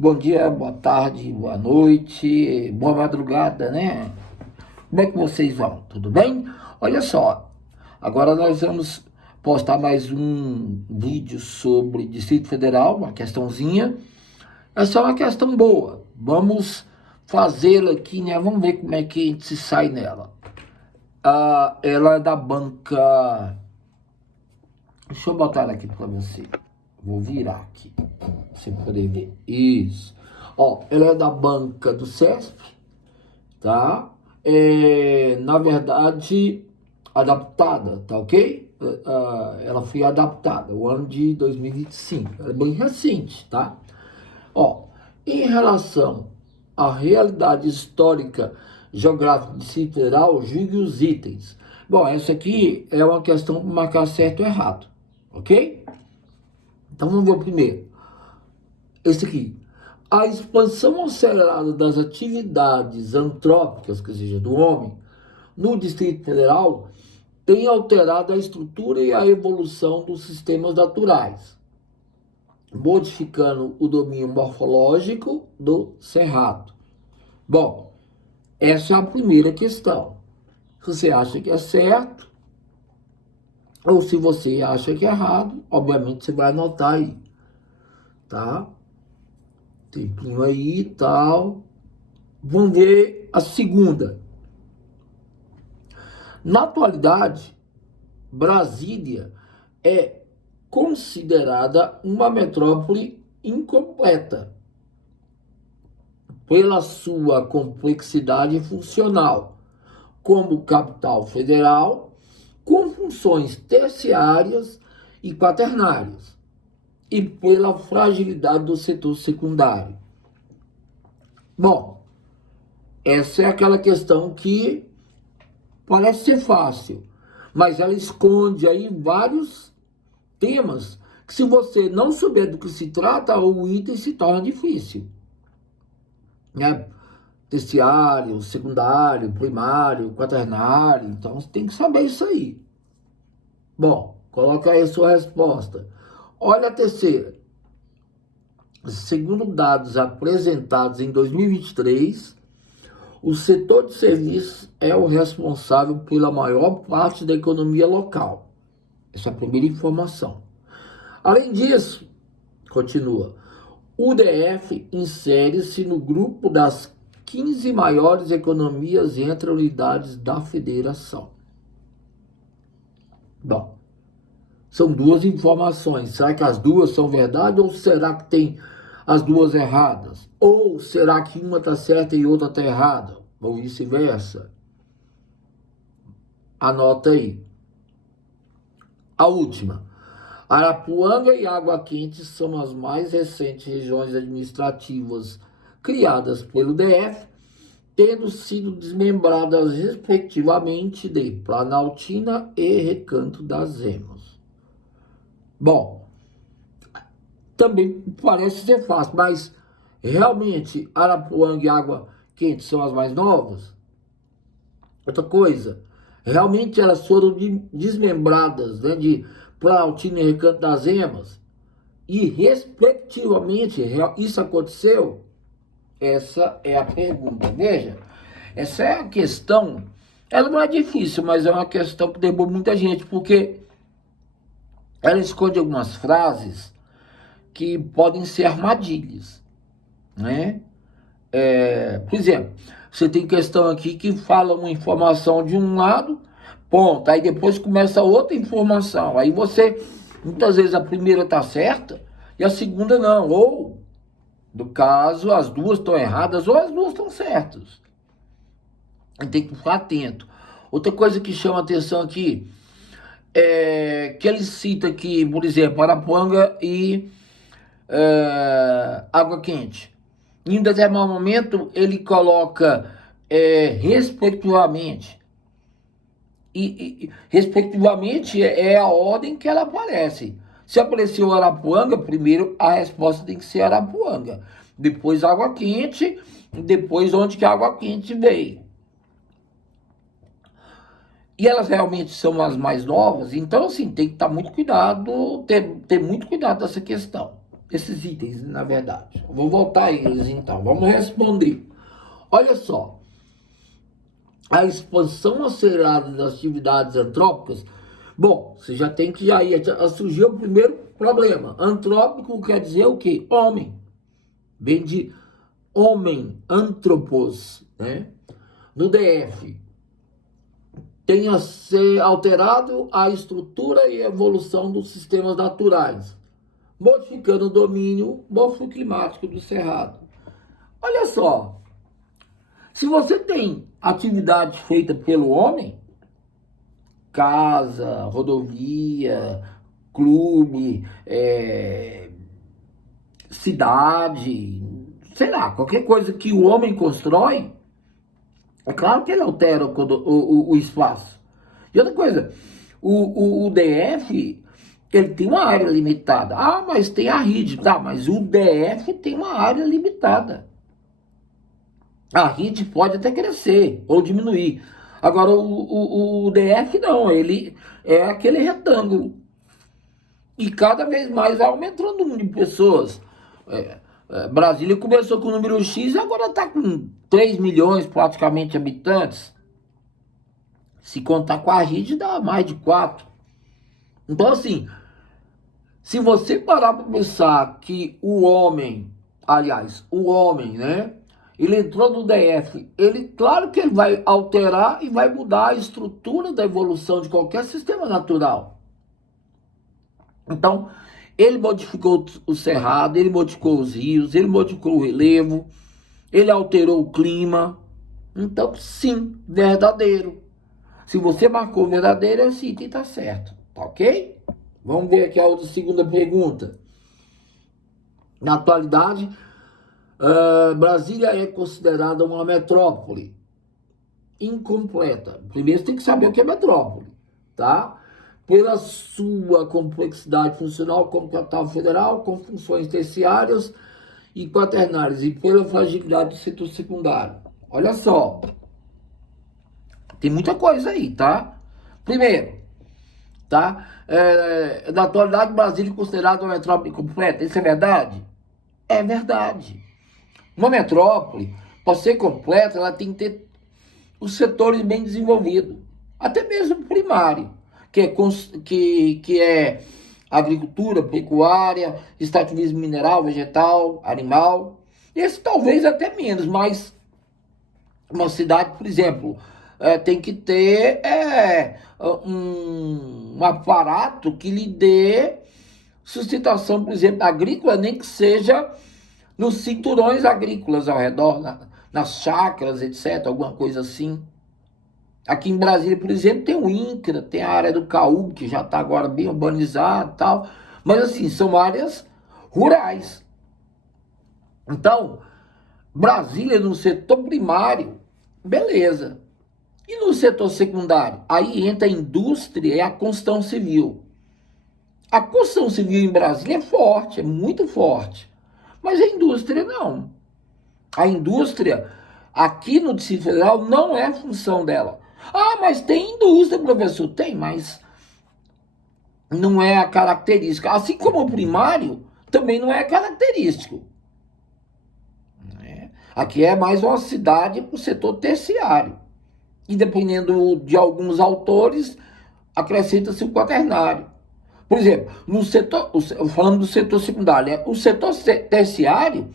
Bom dia, boa tarde, boa noite, boa madrugada, né? Como é que vocês vão? Tudo bem? Olha só, agora nós vamos postar mais um vídeo sobre Distrito Federal, uma questãozinha. Essa é uma questão boa. Vamos fazê-la aqui, né? Vamos ver como é que a gente se sai nela. Ela é da banca. Deixa eu botar ela aqui para você. Vou virar aqui, pra você poder ver. Isso. Ó, ela é da banca do CESP, tá? Na verdade, adaptada, tá ok? Ela foi adaptada, o ano de 2025. Ela é bem recente, tá? Ó, em relação à realidade histórica geográfica do Distrito Federal, julgue os itens. Bom, essa aqui é uma questão para marcar certo ou errado, ok? Então vamos ver o primeiro. Esse aqui. A expansão acelerada das atividades antrópicas, que seja do homem, no Distrito Federal, tem alterado a estrutura e a evolução dos sistemas naturais, modificando o domínio morfológico do cerrado. Bom, essa é a primeira questão. Se você acha que é certo, ou se você acha que é errado, obviamente você vai anotar aí, tá? Tempinho aí e tal. Vamos ver a segunda. Na atualidade, Brasília é considerada uma metrópole incompleta pela sua complexidade funcional como capital federal, com funções terciárias e quaternárias, e pela fragilidade do setor secundário. Bom, essa é aquela questão que parece ser fácil, mas ela esconde aí vários temas que, se você não souber do que se trata, o item se torna difícil, né? Terciário, secundário, primário, quaternário, então você tem que saber isso aí. Bom, coloca aí a sua resposta. Olha a terceira. Segundo dados apresentados em 2023, o setor de serviços é o responsável pela maior parte da economia local. Essa é a primeira informação. Além disso, continua, o DF insere-se no grupo das 15 maiores economias entre unidades da federação. Bom, são duas informações. Será que as duas são verdade ou será que tem as duas erradas? Ou será que uma está certa e outra está errada? Ou vice-versa? Anota aí. A última. Arapuanga e Água Quente são as mais recentes regiões administrativas criadas pelo DF, tendo sido desmembradas respectivamente de Planaltina e Recanto das Emas. Bom, também parece ser fácil, mas realmente Arapuanga e Água Quente são as mais novas? Outra coisa, realmente elas foram desmembradas, né, de Planaltina e Recanto das Emas, e respectivamente isso aconteceu? Essa é a pergunta. Veja, essa é a questão, ela não é difícil, mas é uma questão que derruba muita gente, porque ela esconde algumas frases que podem ser armadilhas, né? Por exemplo, você tem questão aqui que fala uma informação de um lado, ponto, aí depois começa outra informação, aí você, muitas vezes a primeira está certa e a segunda não, ou, no caso, as duas estão erradas ou as duas estão certas. A gente tem que ficar atento. Outra coisa que chama atenção aqui é que ele cita aqui, por exemplo, Arapuanga e Água Quente. Em um determinado momento, ele coloca respectivamente. Respectivamente é a ordem que ela aparece. Se apareceu Arapuanga, primeiro a resposta tem que ser Arapuanga. Depois Água Quente, depois onde que a Água Quente veio. E elas realmente são as mais novas, então assim, tem que estar muito cuidado, ter muito cuidado dessa questão, Esses itens, na verdade. Eu vou voltar a eles, então. Vamos responder. Olha só. A expansão acelerada das atividades antrópicas. Bom, você já tem que já ir a surgir o primeiro problema. Antrópico quer dizer o quê? Homem. Vem de homem, antropos, né? No DF, tem a ser alterado a estrutura e evolução dos sistemas naturais, modificando o domínio morfoclimático do cerrado. Olha só, se você tem atividade feita pelo homem, casa, rodovia, clube, cidade, sei lá, qualquer coisa que o homem constrói, é claro que ele altera o espaço. E outra coisa, o DF, ele tem uma área limitada. Ah, mas tem a RID. Tá, mas o DF tem uma área limitada. A RID pode até crescer ou diminuir. Agora, o DF não, ele é aquele retângulo. E cada vez mais vai aumentando o número de pessoas. Brasília começou com o número X e agora está com 3 milhões praticamente de habitantes. Se contar com a RID, dá mais de 4. Então, assim, se você parar para pensar que o homem, né? Ele entrou no DF, claro que ele vai alterar e vai mudar a estrutura da evolução de qualquer sistema natural. Então, ele modificou o cerrado, ele modificou os rios, ele modificou o relevo, ele alterou o clima. Então, sim, verdadeiro. Se você marcou verdadeiro, esse item está certo, tá ok? Vamos ver aqui a outra segunda pergunta. Na atualidade, Brasília é considerada uma metrópole incompleta. Primeiro você tem que saber o que é metrópole, tá? Pela sua complexidade funcional como capital federal, com funções terciárias e quaternárias, e pela fragilidade do setor secundário. Olha só, tem muita coisa aí, tá? Primeiro, tá? Na atualidade, Brasília é considerada uma metrópole completa. Isso é verdade? É verdade. Uma metrópole, para ser completa, ela tem que ter os setores bem desenvolvidos, até mesmo primário, que é agricultura, pecuária, extrativismo mineral, vegetal, animal. Esse talvez até menos, mas uma cidade, por exemplo, tem que ter um aparato que lhe dê sustentação, por exemplo, agrícola, nem que seja nos cinturões agrícolas ao redor, nas chácaras, etc., alguma coisa assim. Aqui em Brasília, por exemplo, tem o INCRA, tem a área do CAU, que já está agora bem urbanizada e tal, mas assim, são áreas rurais. Então, Brasília no setor primário, beleza. E no setor secundário? Aí entra a indústria e a construção civil. A construção civil em Brasília é forte, é muito forte. Mas a indústria não. A indústria, aqui no Distrito Federal, não é função dela. Ah, mas tem indústria, professor. Tem, mas não é a característica. Assim como o primário, também não é característico. Aqui é mais uma cidade para o setor terciário. E dependendo de alguns autores, acrescenta-se o quaternário. Por exemplo, no setor, falando do setor secundário, o setor terciário,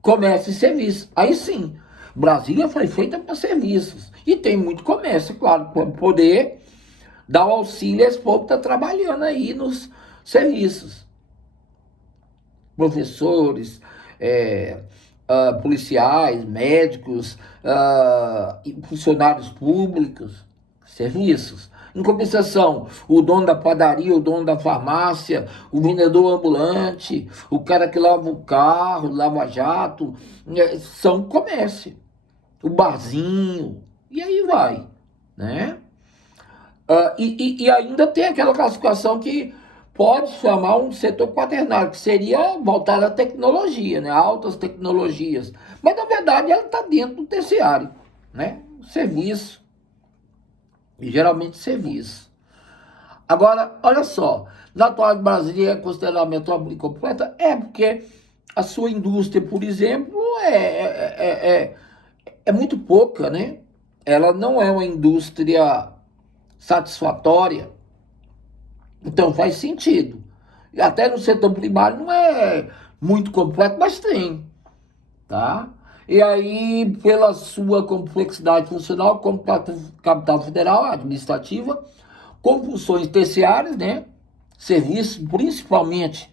comércio e serviços. Aí sim, Brasília foi feita para serviços. E tem muito comércio, claro, para poder dar o auxílio a esse povo que está trabalhando aí nos serviços. Professores, policiais, médicos, funcionários públicos, serviços. Em compensação, o dono da padaria, o dono da farmácia, o vendedor ambulante, o cara que lava o carro, lava jato, são comércio. O barzinho, e aí vai, né? E ainda tem aquela classificação que pode chamar um setor quaternário, que seria voltado à tecnologia, né? Altas tecnologias. Mas, na verdade, ela está dentro do terciário, né? Serviço. E geralmente serviço. Agora, olha só, na atualidade Brasília é considerada metrópole completa? É, porque a sua indústria, por exemplo, é muito pouca, né? Ela não é uma indústria satisfatória, então faz sentido. E até no setor primário não é muito completo, mas tem, tá? E aí, pela sua complexidade funcional, como capital federal, administrativa, com funções terciárias, né? Serviços, principalmente,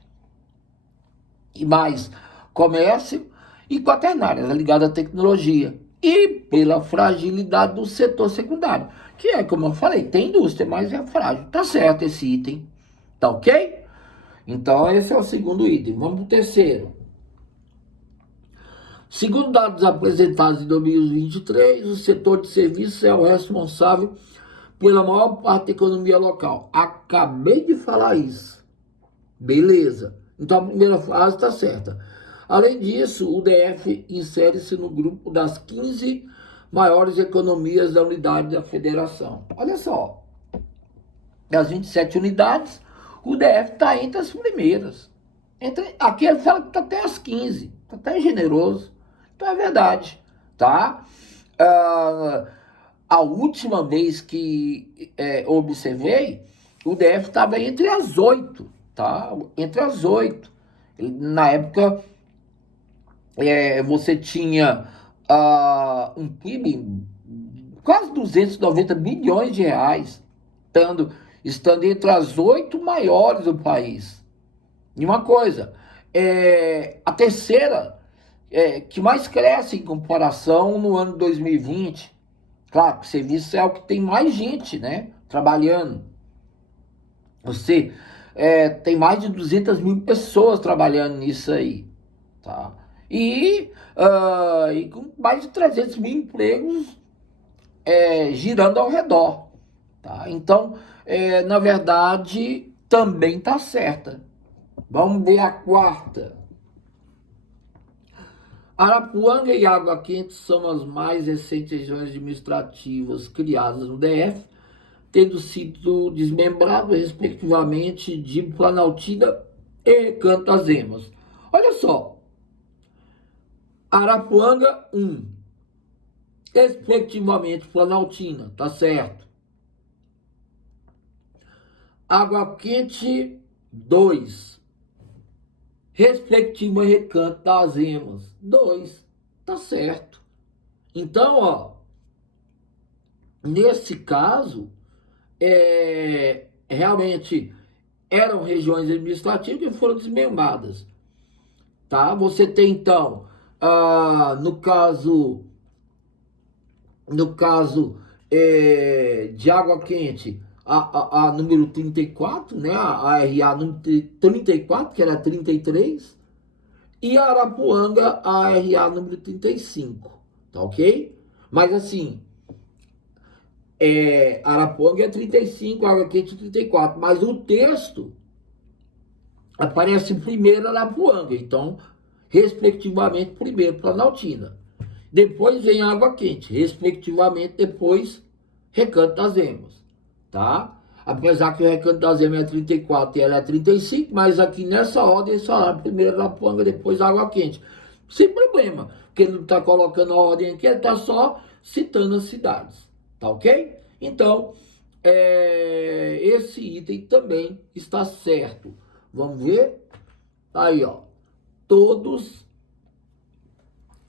e mais comércio, e quaternárias, ligadas à tecnologia. E pela fragilidade do setor secundário, que é, como eu falei, tem indústria, mas é frágil. Tá certo esse item, tá ok? Então, esse é o segundo item. Vamos para o terceiro. Segundo dados apresentados em 2023, o setor de serviços é o responsável pela maior parte da economia local. Acabei de falar isso. Beleza. Então a primeira fase está certa. Além disso, o DF insere-se no grupo das 15 maiores economias da unidade da federação. Olha só, das 27 unidades, o DF está entre as primeiras. Aqui ele fala que está até as 15, está até generoso. Então é verdade, tá? A última vez que observei, o DF estava entre as 8, tá? Entre as 8. Na época, você tinha um PIB quase 290 bilhões de reais, estando entre as 8 maiores do país. E uma coisa, a terceira que mais cresce em comparação no ano 2020. Claro, o serviço é o que tem mais gente, né, trabalhando. Você tem mais de 200 mil pessoas trabalhando nisso aí, tá? E com mais de 300 mil empregos girando ao redor, tá? Então, na verdade, também tá certa. Vamos ver a quarta. Arapuanga e Água Quente são as mais recentes regiões administrativas criadas no DF, tendo sido desmembradas, respectivamente, de Planaltina e Recanto das Emas. Olha só, Arapuanga, 1, respectivamente, Planaltina, tá certo. Água Quente, 2, respectiva Recanto das Emas, 2, tá certo. Então, ó, nesse caso, realmente eram regiões administrativas que foram desmembradas, tá? Você tem, então, no caso de Água Quente, a número 34, né? A RA número 34, que era 33, e a Arapuanga, a RA número 35, tá ok? Mas assim, Arapuanga é 35, Água Quente 34, mas o texto aparece primeiro Arapuanga, então, respectivamente, primeiro Planaltina. Depois vem Água Quente, respectivamente, depois Recanto das Emas, tá? Apesar que o Recanto das Emas é 34 e ela é 35, mas aqui nessa ordem eles falaram primeiro Arapuanga, depois Água Quente. Sem problema, porque ele não está colocando a ordem aqui, ele está só citando as cidades, tá ok? Então, esse item também está certo. Vamos ver? Aí, ó. Todos,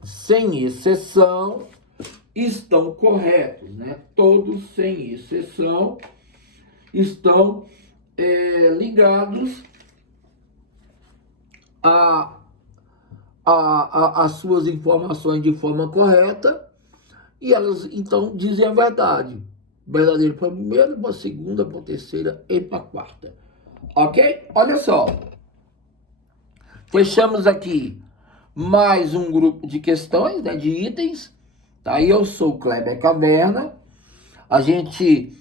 sem exceção, estão corretos, né? Todos, sem exceção, estão ligados às suas informações de forma correta e elas, então, dizem a verdade. Verdadeiro para a primeira, para a segunda, para a terceira e para a quarta. Ok? Olha só. Fechamos aqui mais um grupo de questões, né, de itens. Tá? Eu sou o Kleber Caverna. A gente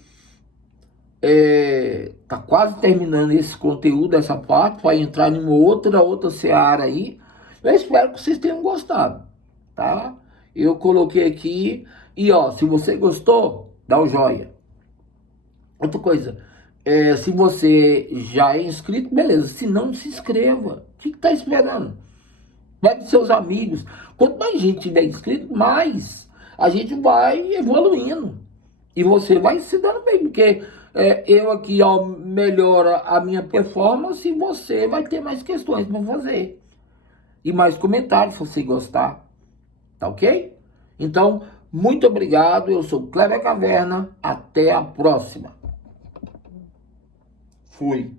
tá quase terminando esse conteúdo, essa parte, para entrar em uma outra seara aí. Eu espero que vocês tenham gostado, tá? Eu coloquei aqui e, ó, se você gostou, dá o joia. Outra coisa, Se você já é inscrito, beleza. Se não, se inscreva. O que está esperando? Vai com seus amigos. Quanto mais gente tiver inscrito, mais a gente vai evoluindo. E você vai se dando bem, porque eu aqui, ó, melhora a minha performance e você vai ter mais questões para fazer. E mais comentários, se você gostar. Tá ok? Então, muito obrigado. Eu sou Kleber Caverna. Até a próxima. Fui.